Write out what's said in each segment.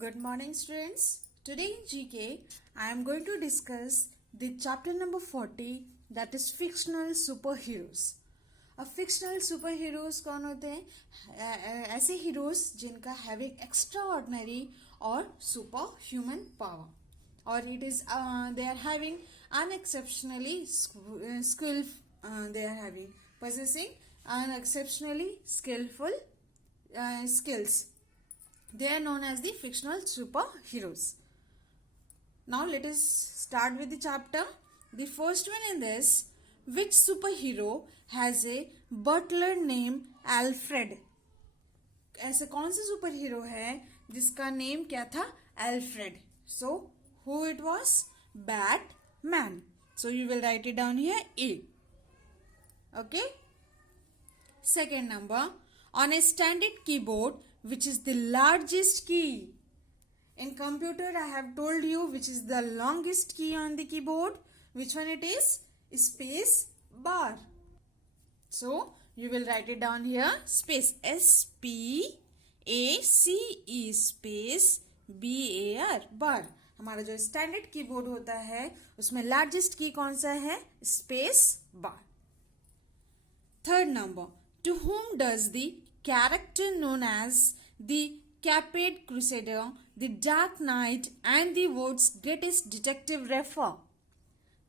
Good morning, students. Today in GK, I am going to discuss the chapter number 40, that is fictional superheroes. अब fictional superheroes कौन होते हैं? ऐसे heroes जिनका having extraordinary और superhuman power, or it is they are having unexceptionally skill. They are having possessing unexceptionally skillful skills. They are known as the fictional superheroes. Now let us start with the chapter. The first one in this, which superhero has a butler named Alfred? ऐसे कौन सा super hero है जिसका name क्या था? Alfred. So who it was? Batman. So you will write it down here, A. Okay. Second number, on a standard keyboard, which is the largest key. In computer, I have told you which is the longest key on the keyboard. Which one it is? Space bar. So, you will write it down here. Space. SPACE space BAR. Bar. हमारा जो standard keyboard होता है उसमें largest की कौन सा है? Space bar. Third number, to whom does the character known as the Caped Crusader, the Dark Knight and the world's greatest detective refer?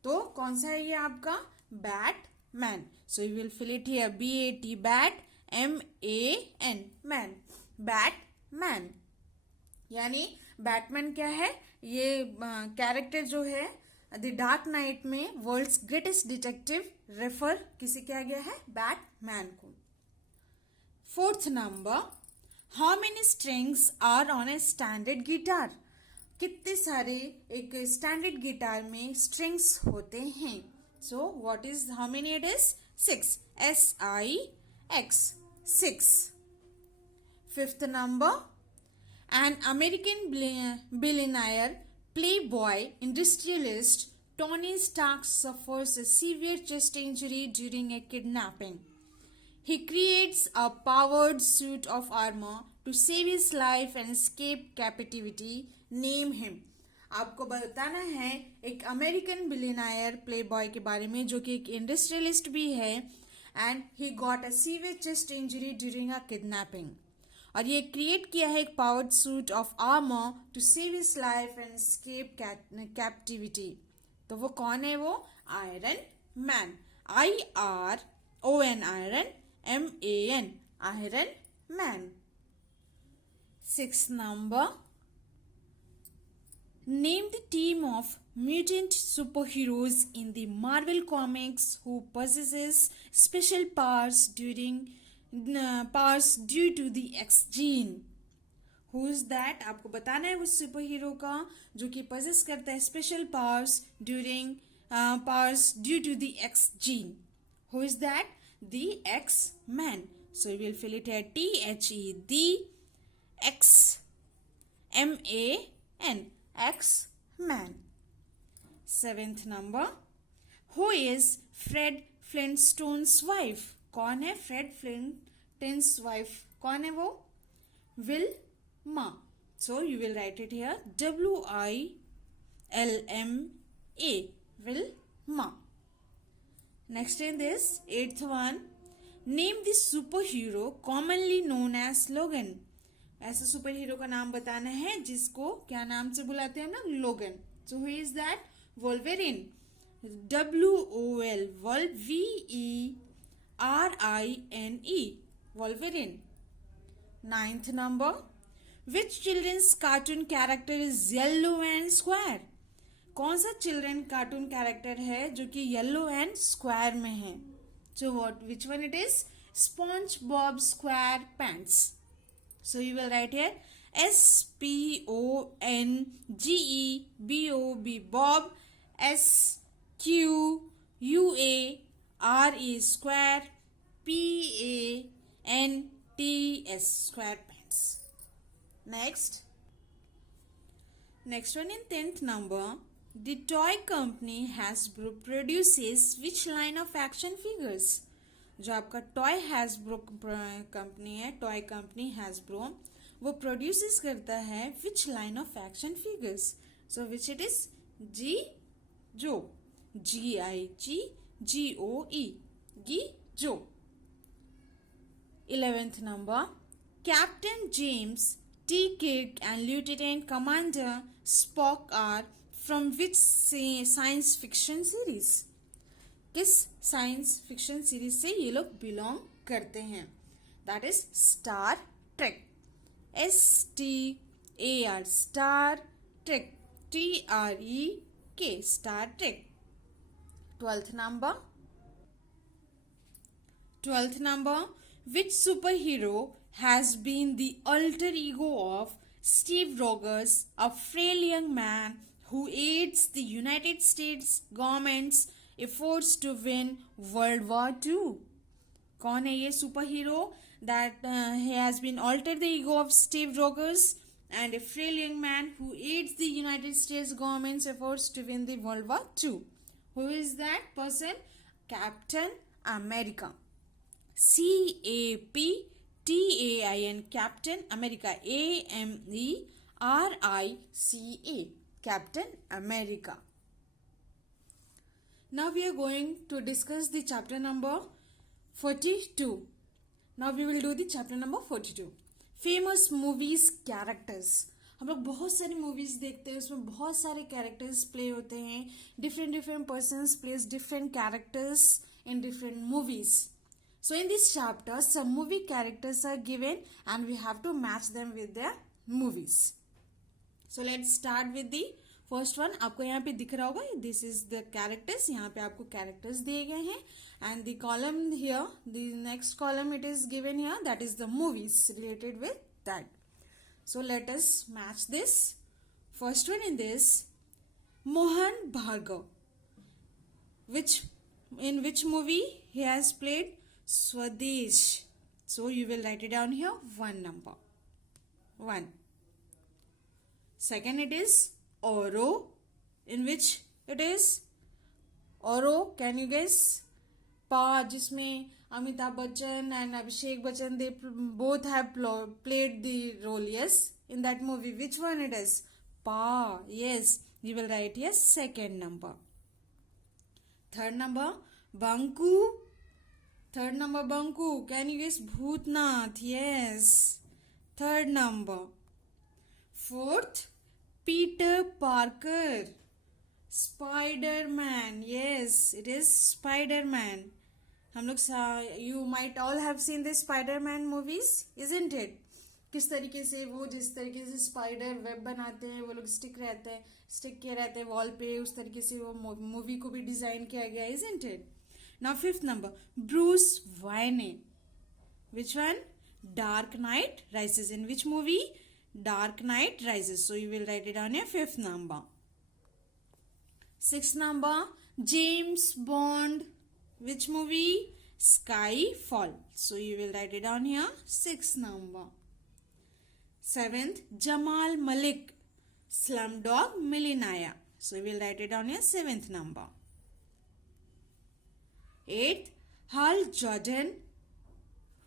तो कौन सा है ये आपका? Batman. So you will fill it here, BAT, Bat, MAN, man. Batman. यानी Batman क्या है? ये कैरेक्टर जो है द डार्क नाइट में वर्ल्ड्स ग्रेटेस्ट डिटेक्टिव रेफर किसे किया गया है? बैटमैन को. Fourth number, how many strings are on a standard guitar? कितने सारे एक स्टैंडर्ड गिटार में स्ट्रिंग्स होते हैं? So what is how many? It is 6. SIX 6. Fifth number, an American billionaire, playboy, industrialist, Tony Stark suffers a severe chest injury during a kidnapping. He creates a powered suit of armor to save his life and escape captivity. Name him. आपको बताना है एक American बिलियनायर play boy के बारे में जो कि एक इंडस्ट्रियलिस्ट भी है, and he got a severe chest injury during a kidnapping. और ये क्रिएट किया है एक powered suit of armour to save his life and escape captivity. तो वो कौन है? वो Iron Man. IRON Iron, MAN Iron Man. 6th number, name the team of mutant superheroes in the Marvel Comics who possesses special powers due to the X gene. Who is that? आपको बताना है उस super hero का जो कि possess करता है special powers due to the X gene. Who is that? The X-Man. So you will fill it here, THE, the X-MAN, X-Man. 7th number, who is Fred Flintstone's wife? कौन है Fred फ्लिंटन्स wife? कौन है वो? Wilma. So you will write it here, WILLMA, Wilma. Next in this 8th one, name this super hero commonly known as Logan. ऐसा super hero का नाम बताना है जिसको क्या नाम से बुलाते हैं हम लोग? Logan. So who is that? Wolverine. WOL, VERINE, Wolverine. 9th number, which children's cartoon character is yellow and square? कौन सा चिल्ड्रन कार्टून कैरेक्टर है जो कि येलो एंड स्क्वायर में है? So what? Which one it is? SpongeBob SquarePants. So you will write here SPONGEBOB, Bob, SQUARE, square, PANTS, SquarePants. Next one in 10th number, the toy company Hasbro produces which line of action figures? जो आपका toy Hasbro company है, toy company Hasbro, वो produces करता है which line of action figures. So which it is? GI Joe. GIGGOE. गी जो. 11th number. Captain James T. Kirk and Lieutenant Commander Spock are from which science fiction series? किस science fiction series से ये लोग belong करते हैं? That is Star Trek. STAR Star Trek. TREK Star Trek. 12th number. Which superhero has been the alter ego of Steve Rogers, a frail young man who aids the United States government's efforts to win World War II? कौन है ये super hero that he has been altered the ego of Steve Rogers and a frail young man who aids the United States government's efforts to win the World War II? Who is that person? Captain America. CAPTAIN. Captain America. AMERICA. Captain America. Now we are going to discuss the chapter number 42. Now we will do the chapter number 42. Famous movies characters. हम लोग बहुत सारी movies देखते हैं, उसमें बहुत सारे characters play होते हैं. Different persons place different characters in different movies. So in this chapter, some movie characters are given and we have to match them with their movies. So let's start with the first one. आपको यहाँ पे दिख रहा होगा, this is the characters. यहाँ पे आपको characters दिए गए हैं and the column here, the next column it is given here, that is the movies related with that. So let us match this. First one in this, Mohan Bhargav. In which movie he has played? Swadesh. So you will write it down here, 1 number. 1. Second it is Oro. In which it is? Oro, can you guess? जिसमें Amitabh Bachchan and Abhishek Bachchan, they both have played the role. Yes, in that movie. Which one it is? Pa. Yes, you will write here, 2nd number. Third number, Banku. Third number, Banku. Can you guess? Bhootnath. Yes. Third number. Fourth, Peter Parker. Spider-Man. Yes, it is Spider-Man. हम लोग you might all have seen the Spider-Man movies, isn't it? किस तरीके से वो जिस तरीके से spider web बनाते हैं, वो लोग स्टिक किए रहते हैं वॉल पे, उस तरीके से वो मूवी को भी डिजाइन किया गया, isn't it? Now 5th number, Bruce Wayne. Which one? Dark Knight Rises. In which movie? Dark Knight Rises. So you will write it down here, 5th number. 6th number, James Bond. Which movie? Skyfall. So you will write it down here, 6th number. 7th, Jamal Malik. Slumdog Millionaire. So you will write it down here, 7th number. 8th, Hal Jordan.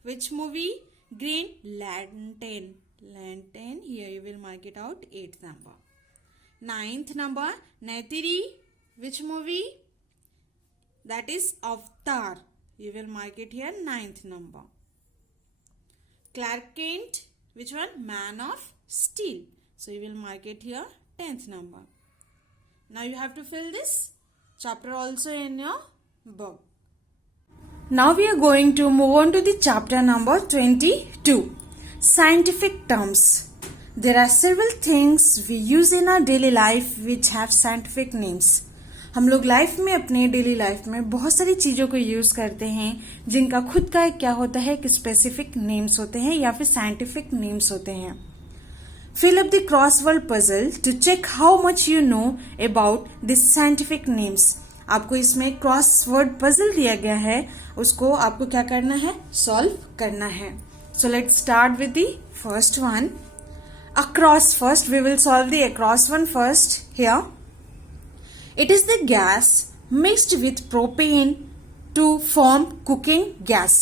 Which movie? Green Lantern. Here you will mark it out, 8th number. 9th number, Neytiri. Which movie? That is Avatar. You will mark it here, 9th number. Clark Kent. Which one? Man of Steel. So you will mark it here, 10th number. Now you have to fill this chapter also in your book. Now we are going to move on to the chapter number 22. Scientific terms. There are several things we use in our daily life which have scientific names. हम लोग life में, अपने daily life में बहुत सारी चीज़ों को use करते हैं जिनका खुद का क्या होता है कि स्पेसिफिक नेम्स होते हैं या फिर साइंटिफिक नेम्स होते हैं. Fill up the crossword puzzle to check how much you know about these scientific names. आपको इसमें क्रॉसवर्ड पजल दिया गया है, उसको आपको क्या करना है? सॉल्व करना है. So let's start with the first one. Across first. We will solve the across one first here. It is the gas mixed with propane to form cooking gas.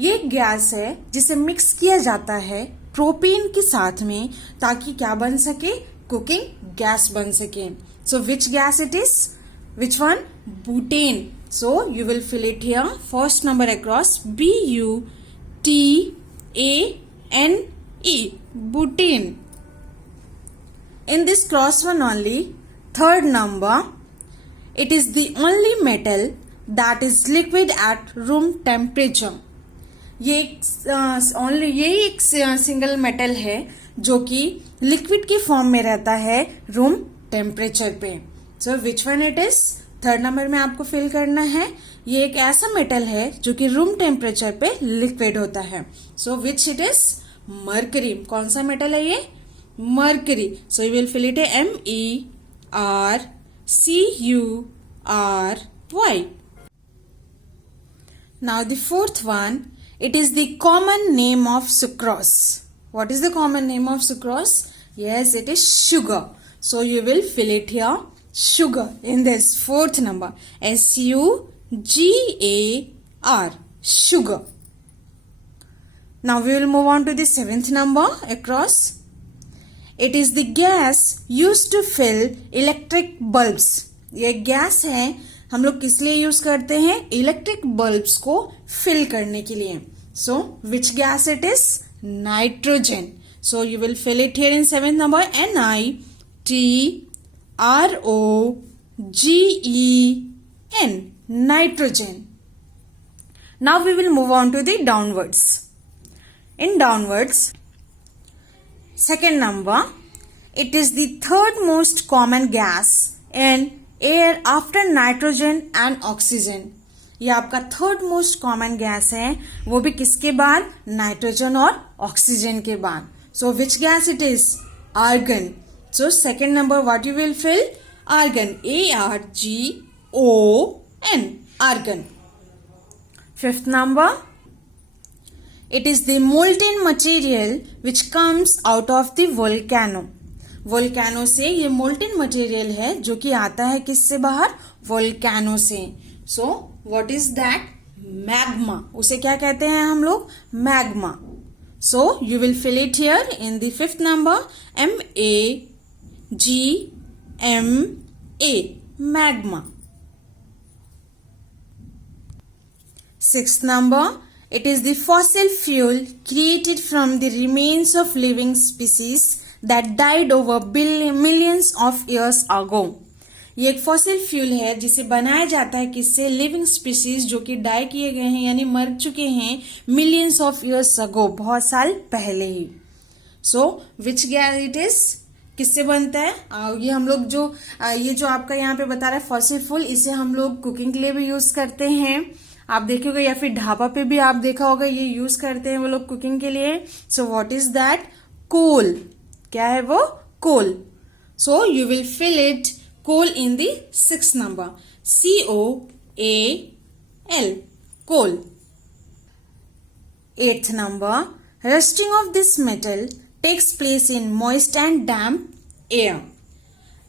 ये गैस है जिसे मिक्स किया जाता है propane के साथ में, ताकि क्या बन सके, कुकिंग गैस बन सके. So which gas it is, which one, butane. So you will fill it here. First number across, B-U-T-A-N-E, butane. In this cross one only, third number, it is the only metal that is liquid at room temperature. ये एक single metal है जो कि liquid की form में रहता है room temperature पे. So which one it is, third number में आपको फिल करना है. ये एक ऐसा मेटल है जो कि रूम टेम्परेचर पे लिक्विड होता है. So which it is, mercury. कौन सा मेटल है ये, mercury. So you will fill it MERCURY. Now the fourth one, it is the common name of sucrose. What is the common name of sucrose? Yes, it is sugar. So you will fill it here, sugar, in this fourth number, SUGAR, sugar. Now we will move on to the seventh number across. It is the gas used to fill electric bulbs. ये gas है, हम लोग किस लिए use करते हैं, electric bulbs को fill करने के लिए. So which gas it is, nitrogen. So you will fill it here in seventh number, NITROGEN, nitrogen. Now we will move on to the downwards. In downwards, second number, it is the third most common gas in air after nitrogen and oxygen. ये आपका third most common gas है, वो भी किसके बाद, nitrogen और oxygen के बाद. So which gas it is, argon. So second number what you will fill, argon, ARGON, argon. Fifth number, it is the molten material which comes out of the volcano. Volcano से, ये molten material है जो कि आता है किससे बाहर, volcano से. So what is that, magma. उसे क्या कहते हैं हम लोग, magma. So you will fill it here in the fifth number, MAGMA, magma. Sixth number, it is the fossil fuel created from the remains of living species that died over millions of years ago. ये एक fossil fuel है जिसे बनाया जाता है किससे, living species जो कि डाई किए गए हैं यानी मर चुके हैं मिलियंस ऑफ ईयर्स अगो, बहुत साल पहले ही. सो विच गैस इट इज, किससे बनता है, ये हम लोग जो ये जो आपका यहाँ पे बता रहा है फॉसिल फ्यूल, इसे हम लोग कुकिंग के लिए भी यूज करते हैं. आप देखोगे या फिर ढाबा पे भी आप देखा होगा ये यूज करते हैं वो लोग कुकिंग के लिए. So what is that, coal. क्या है वो, coal. So you will fill it coal in the sixth number, COAL, coal. Eighth number, rusting of this metal takes place in moist and damp air.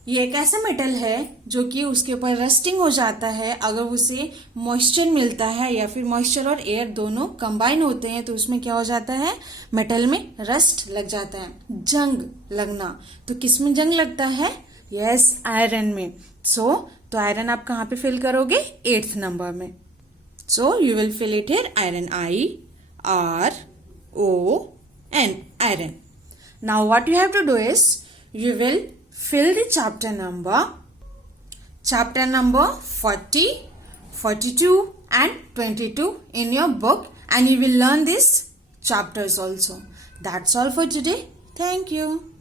ये एक ऐसा metal है जो कि उसके ऊपर रस्टिंग हो जाता है अगर उसे मॉइस्चर मिलता है या फिर मॉइस्चर और एयर दोनों कंबाइन होते हैं तो उसमें क्या हो जाता है, मेटल में रस्ट लग जाता है, जंग लगना. तो किस में जंग लगता है, यस, आयरन में. तो आयरन आप कहाँ पे फिल करोगे, एट्थ नंबर में. So you will fill it here, iron, IRON, iron. Now what you have to do is you will fill the chapter number 40, 42 and 22 in your book and you will learn these chapters also. That's all for today. Thank you.